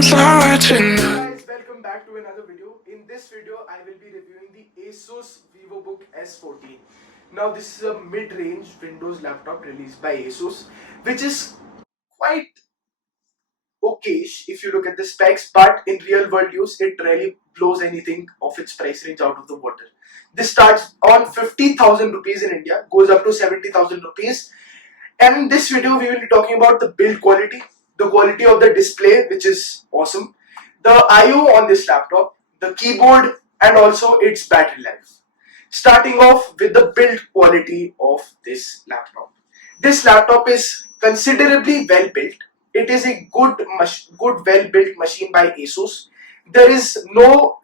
Guys, welcome back to another video. In this video, I will be reviewing the Asus Vivobook S14. Now, this is a mid-range Windows laptop released by Asus, which is quite okayish if you look at the specs, but in real world use, it really blows anything of its price range out of the water. This starts on 50,000 rupees in India, goes up to 70,000 rupees. And in this video, we will be talking about the build quality, the quality of the display, which is awesome, the I/O on this laptop, the keyboard, and also its battery life. Starting off with the build quality of this laptop. This laptop is considerably well built. It is a good well built machine by Asus. There is no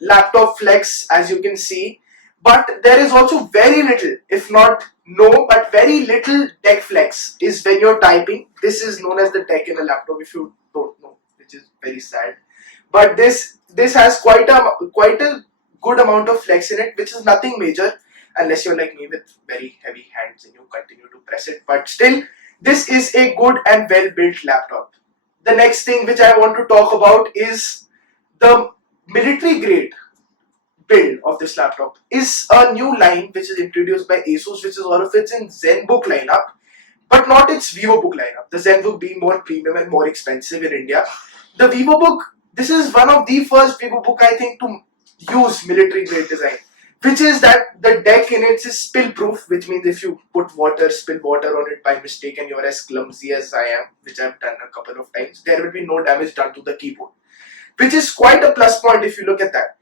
laptop flex, as you can see, but there is also very little, if not no, but very little deck flex is when you're typing. This is known as the deck in a laptop, if you don't know, which is very sad. But this has quite a good amount of flex in it, which is nothing major unless you're like me with very heavy hands and you continue to press it. But still, this is a good and well built laptop. The next thing which I want to talk about is the military grade build of this laptop. Is a new line which is introduced by Asus, which is all of its in ZenBook lineup, but not its Vivobook lineup. The ZenBook being more premium and more expensive in India. The Vivobook, this is one of the first Vivobook I think to use military grade design, which is that the deck in it is spill proof, which means if you spill water on it by mistake and you're as clumsy as I am, which I've done a couple of times, there will be no damage done to the keyboard, which is quite a plus point if you look at that.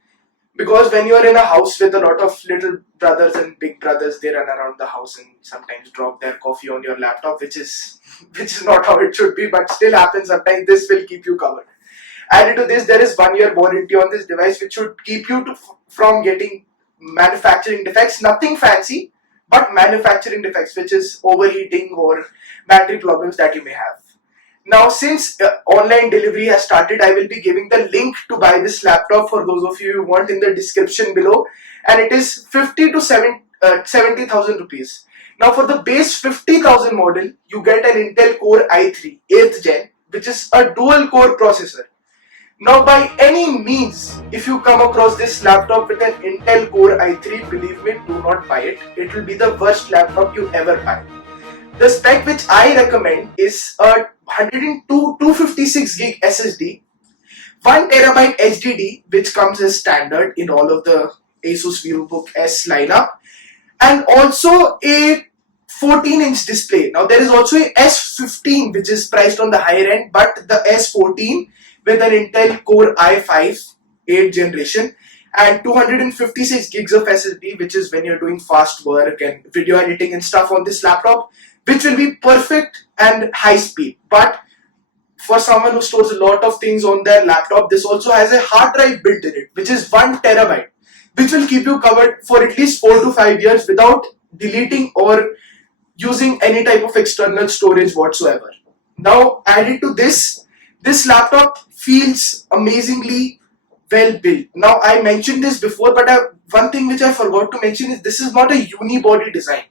Because when you're in a house with a lot of little brothers and big brothers, they run around the house and sometimes drop their coffee on your laptop, which is not how it should be, but still happens sometimes. This will keep you covered. Added to this, there is 1 year warranty on this device, which should keep you from getting manufacturing defects. Nothing fancy, but manufacturing defects, which is overheating or battery problems that you may have. Now, since online delivery has started, I will be giving the link to buy this laptop for those of you who want in the description below, and it is 50 to 70,000 rupees. Now, for the base 50,000 model, you get an Intel Core i3 8th gen, which is a dual core processor. Now, by any means, if you come across this laptop with an Intel Core i3, believe me, do not buy it. It will be the worst laptop you ever buy. The spec which I recommend is a 256 gig SSD, 1 terabyte HDD, which comes as standard in all of the Asus Vivobook S lineup, and also a 14-inch display. Now, there is also a S15 which is priced on the higher end, but the S14 with an Intel Core i5 8th generation and 256 gigs of SSD, which is when you're doing fast work and video editing and stuff on this laptop, which will be perfect and high speed. But for someone who stores a lot of things on their laptop, this also has a hard drive built in it, which is 1 terabyte, which will keep you covered for at least 4 to 5 years without deleting or using any type of external storage whatsoever. Now, added to this, this laptop feels amazingly well built. Now, I mentioned this before, but one thing which I forgot to mention is this is not a unibody design.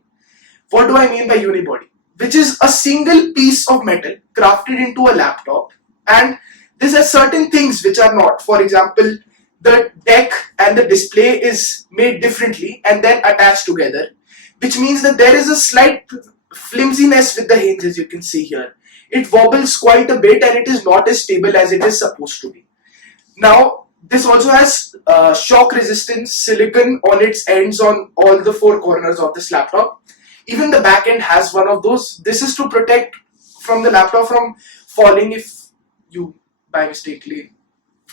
What do I mean by unibody? Which is a single piece of metal crafted into a laptop, and this has certain things which are not. For example, the deck and the display is made differently and then attached together, which means that there is a slight flimsiness with the hinges. You can see here. It wobbles quite a bit and it is not as stable as it is supposed to be. Now, this also has shock resistance silicon on its ends on all the 4 corners of this laptop. Even the back end has one of those. This is to protect from the laptop from falling if you by mistakenly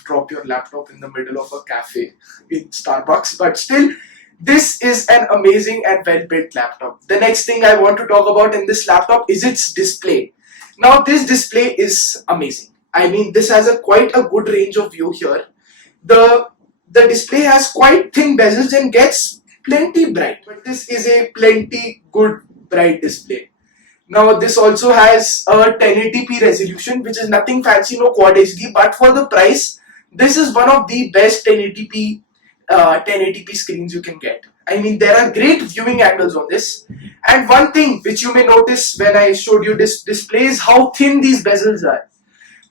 drop your laptop in the middle of a cafe in Starbucks. But still, this is an amazing and well built laptop. The next thing I want to talk about in this laptop is its display. Now, this display is amazing. I mean, this has quite a good range of view here. The display has quite thin bezels and gets plenty bright, but this is a plenty good bright display. Now, this also has a 1080p resolution, which is nothing fancy, no quad HD, but for the price, this is one of the best 1080p screens you can get. I mean, there are great viewing angles on this. And one thing which you may notice when I showed you this display is how thin these bezels are.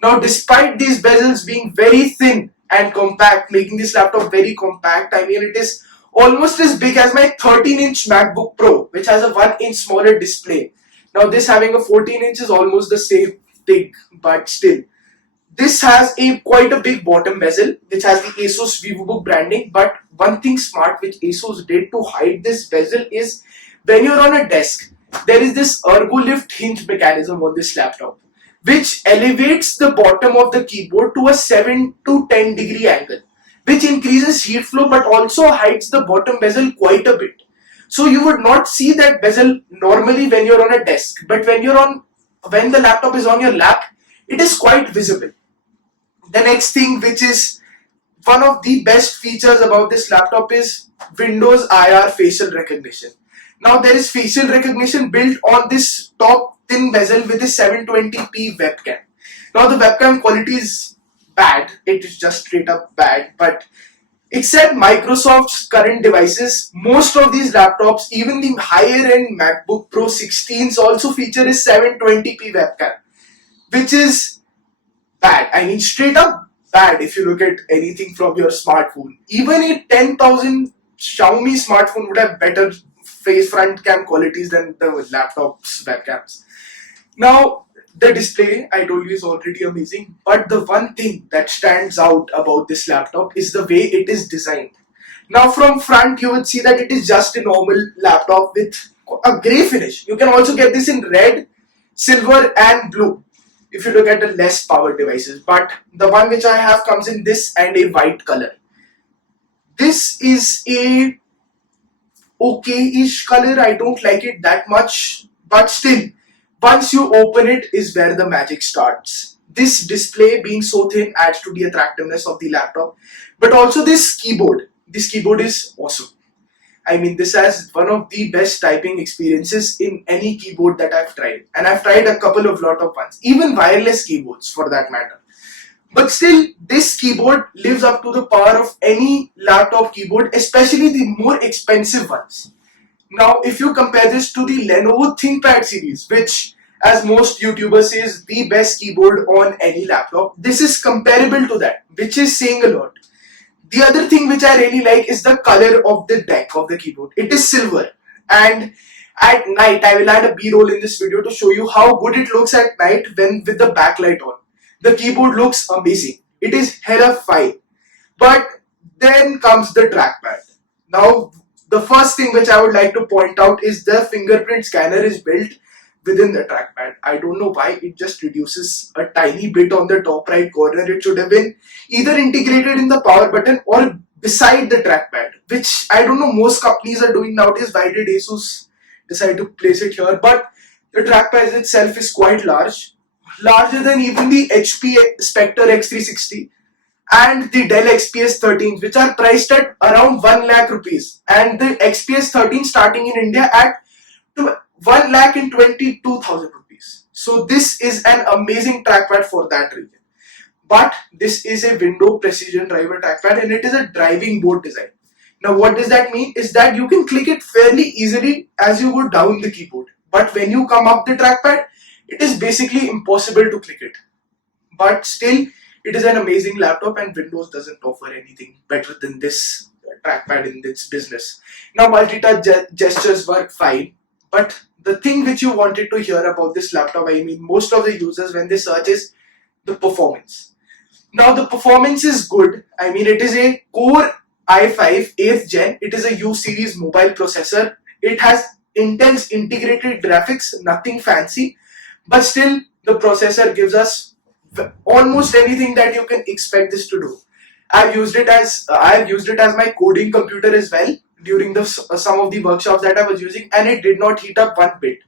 Now, despite these bezels being very thin and compact, making this laptop very compact, I mean, it is almost as big as my 13-inch MacBook Pro, which has a 1-inch smaller display. Now, this having a 14-inch is almost the same big, but still. This has a quite a big bottom bezel, which has the Asus Vivobook branding. But one thing smart which Asus did to hide this bezel is when you're on a desk, there is this ergo lift hinge mechanism on this laptop, which elevates the bottom of the keyboard to a 7 to 10 degree angle, which increases heat flow but also hides the bottom bezel quite a bit. So you would not see that bezel normally when you're on a desk, but when the laptop is on your lap, it is quite visible. The next thing, which is one of the best features about this laptop, is Windows IR facial recognition. Now there is facial recognition built on this top thin bezel with a 720p webcam. Now the webcam quality is bad, it is just straight up bad, but except Microsoft's current devices, most of these laptops, even the higher end MacBook Pro 16s also feature a 720p webcam, which is bad. I mean, straight up bad if you look at anything from your smartphone. Even a 10,000 Xiaomi smartphone would have better face front cam qualities than the laptop's webcams. Now, the display, I told you, is already amazing, but the one thing that stands out about this laptop is the way it is designed. Now, from front, you would see that it is just a normal laptop with a grey finish. You can also get this in red, silver, and blue if you look at the less power devices, but the one which I have comes in this and a white color. This is a okay-ish color. I don't like it that much, but still, once you open it is where the magic starts. This display being so thin adds to the attractiveness of the laptop, but also this keyboard. This keyboard is awesome. I mean, this has one of the best typing experiences in any keyboard that I've tried. And I've tried a couple of lot of ones, even wireless keyboards for that matter. But still, this keyboard lives up to the power of any laptop keyboard, especially the more expensive ones. Now, if you compare this to the Lenovo ThinkPad series, which as most YouTubers say is the best keyboard on any laptop, this is comparable to that, which is saying a lot. The other thing which I really like is the color of the deck of the keyboard. It is silver, and at night I will add a B-roll in this video to show you how good it looks at night when with the backlight on. The keyboard looks amazing. It is hella fine. But then comes the trackpad. Now the first thing which I would like to point out is the fingerprint scanner is built within the trackpad. I don't know why it just reduces a tiny bit on the top right corner. It should have been either integrated in the power button or beside the trackpad, which I don't know most companies are doing nowadays. Why did Asus decide to place it here? But the trackpad itself is quite large, larger than even the HP Spectre X360 and the Dell XPS 13, which are priced at around 1 lakh rupees, and the XPS 13 starting in India at 1,22,000 rupees. So this is an amazing trackpad for that region. But this is a window precision driver trackpad and it is a driving board design. Now what does that mean is that you can click it fairly easily as you go down the keyboard. But when you come up the trackpad, it is basically impossible to click it. But still, it is an amazing laptop and Windows doesn't offer anything better than this trackpad in its business. Now multi-touch gestures work fine, but the thing which you wanted to hear about this laptop, I mean most of the users when they search, is the performance. Now the performance is good. I mean it is a Core i5 8th gen. It is a U series mobile processor. It has Intel's integrated graphics, nothing fancy, but still the processor gives us almost anything that you can expect this to do. I've used it as my coding computer as well during the some of the workshops that I was using, and it did not heat up one bit.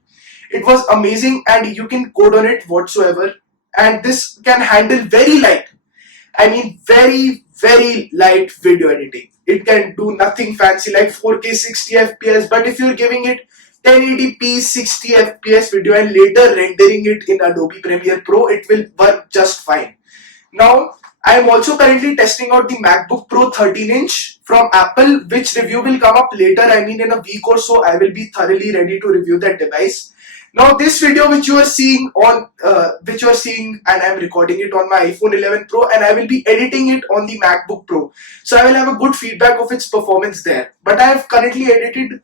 It was amazing and you can code on it whatsoever, and this can handle very light, I mean very light video editing. It can do nothing fancy like 4K 60 FPS, but if you're giving it 1080p 60 FPS video and later rendering it in Adobe Premiere Pro, it will work just fine. Now I am also currently testing out the MacBook Pro 13-inch from Apple, which review will come up later. I mean in a week or so I will be thoroughly ready to review that device. Now this video which you are seeing and I am recording it on my iPhone 11 Pro, and I will be editing it on the MacBook Pro. So I will have a good feedback of its performance there. But I have currently edited,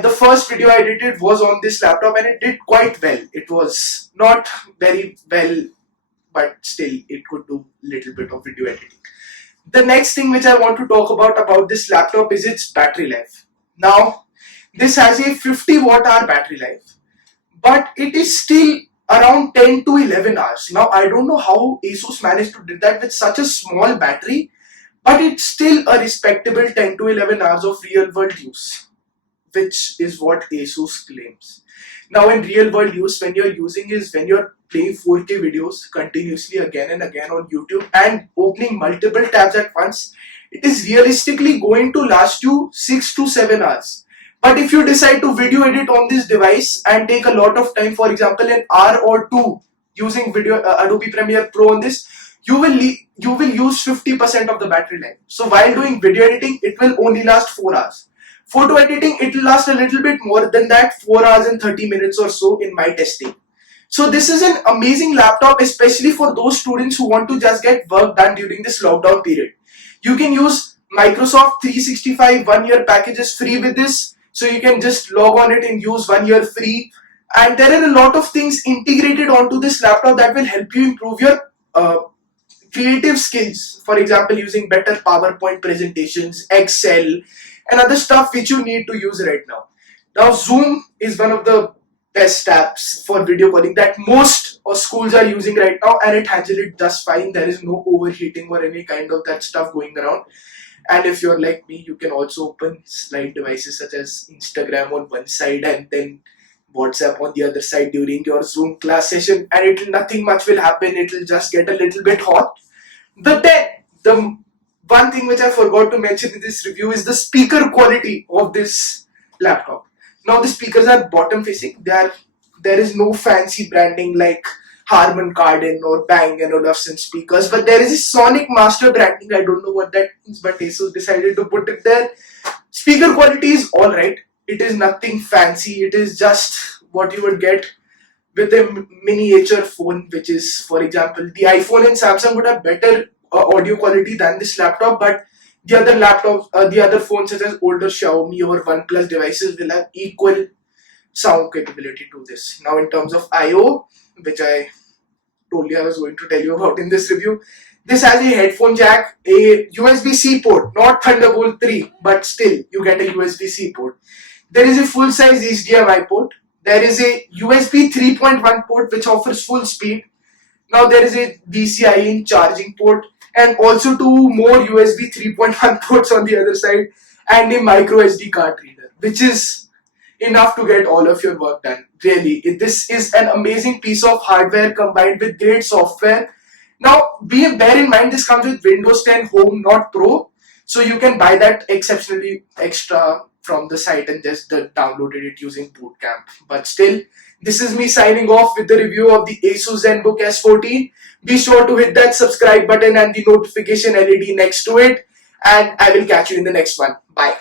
the first video I edited was on this laptop and it did quite well. It was not very well, but still it could do little bit of video editing. The next thing which I want to talk about this laptop is its battery life. Now this has a 50 watt hour battery life, but it is still around 10 to 11 hours. Now I don't know how Asus managed to do that with such a small battery, but it's still a respectable 10 to 11 hours of real world use, which is what Asus claims. Now in real world use, when you're playing 4K videos continuously again and again on YouTube and opening multiple tabs at once, it is realistically going to last you 6 to 7 hours. But if you decide to video edit on this device and take a lot of time, for example an hour or two using Adobe Premiere Pro on this, you will use 50% of the battery life. So while doing video editing, it will only last 4 hours. Photo editing, it will last a little bit more than that, 4 hours and 30 minutes or so in my testing. So this is an amazing laptop, especially for those students who want to just get work done during this lockdown period. You can use Microsoft 365 1-year packages free with this. So you can just log on it and use 1 year free. And there are a lot of things integrated onto this laptop that will help you improve your creative skills. For example, using better PowerPoint presentations, Excel, and other stuff which you need to use right now. Now Zoom is one of the best apps for video calling that most schools are using right now, and it handles it just fine. There is no overheating or any kind of that stuff going around. And if you're like me, you can also open slide devices such as Instagram on one side and then WhatsApp on the other side during your Zoom class session, and nothing much will happen. It will just get a little bit hot. The one thing which I forgot to mention in this review is the speaker quality of this laptop. Now the speakers are bottom facing. There is no fancy branding like Harman Kardon or Bang & Olufsen speakers, but there is a Sonic Master branding. I don't know what that means, but Asus decided to put it there. Speaker quality is alright. It is nothing fancy. It is just what you would get with a miniature phone, which is, for example, the iPhone and Samsung would have better audio quality than this laptop, but the other phones such as older Xiaomi or OnePlus devices will have equal sound capability to this. Now in terms of I/O, which I told you I was going to tell you about in this review, this has a headphone jack, a USB-C port, not Thunderbolt 3, but still you get a USB-C port. There is a full-size HDMI port. There is a USB 3.1 port which offers full speed. Now there is a DCI-in charging port and also two more USB 3.1 ports on the other side and a micro SD card reader, which is enough to get all of your work done. Really, this is an amazing piece of hardware combined with great software. Now, bear in mind this comes with Windows 10 Home, not Pro, so you can buy that exceptionally extra from the site and just downloaded it using Boot Camp. But still, this is me signing off with the review of the Asus ZenBook S14. Be sure to hit that subscribe button and the notification LED next to it, and I will catch you in the next one. Bye.